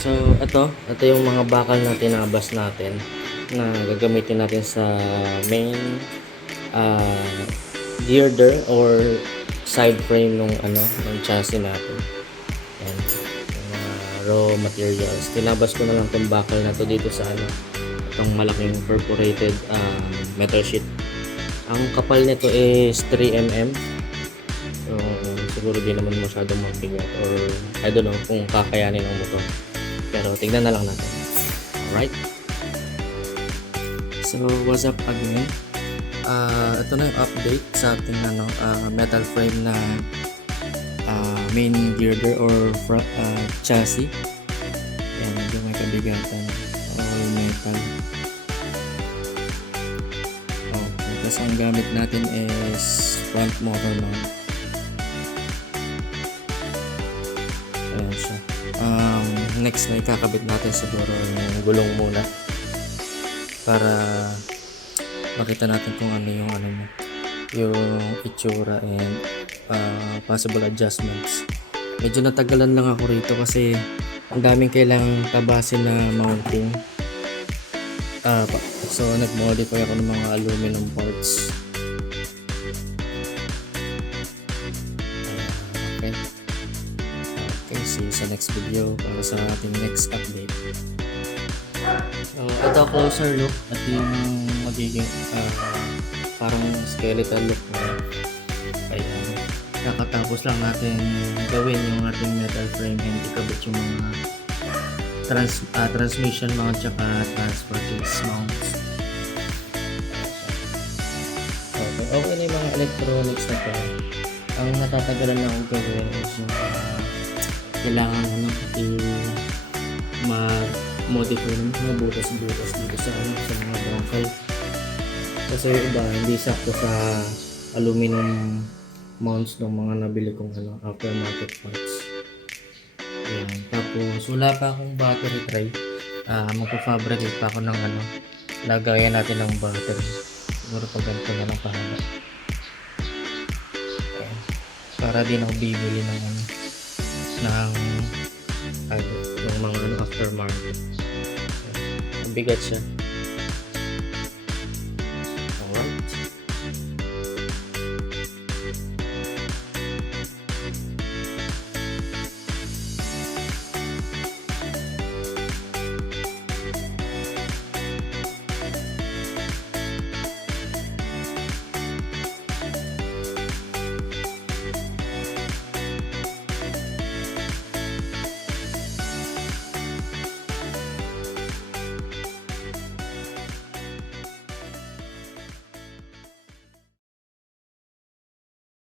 So, ito yung mga bakal na tinabas natin na gagamitin natin sa main uh, girder or side frame ng chassis natin. Yan, yung mga raw materials. Tinabas ko na lang itong bakal na to dito sa itong malaking perforated metal sheet. Ang kapal nito is 3 mm. So, siguro di naman masyadong mabigat or I don't know kung kakayanin ng motor. Pero tignan na lang natin. Alright? So, what's up again? Ito na yung update sa ating metal frame na main girder or chassis. Yan, medyo may kabigatan. All metal. Okay, tapos ang gamit natin is front motor mount. Ayan siya. Next na ikakabit natin siguro yung gulong muna para makita natin kung ano yung itsura and possible adjustments. Medyo natagalan lang ako rito kasi ang daming kailangang tabasin na mounting. So nag-modify ako ng mga aluminum parts. Okay, see you sa next video para sa ating next update. Ito closer look at yung magiging parang skeletal look na. Ayan, kakatapos lang natin gawin yung ating metal frame and ikabit yung mga transmission mount tsaka transfer case mounts. Okay na yung mga electronics na to. Ang natatagalan na ako gawin is yung kailangan mag-modify ng mga butas-butas dito sa mga bangkay. Kasi yung iba hindi sakto sa aluminum mounts ng mga nabili kong aftermarket parts. Ayan. Tapos wala pa akong battery tray. Magpa-fabricate pa ako ng lagayan natin ng battery. Siguro pag ganito na lang pahaba. Ayan. Para din ako bibili ng yung mga aftermarket. Ang bigat siya.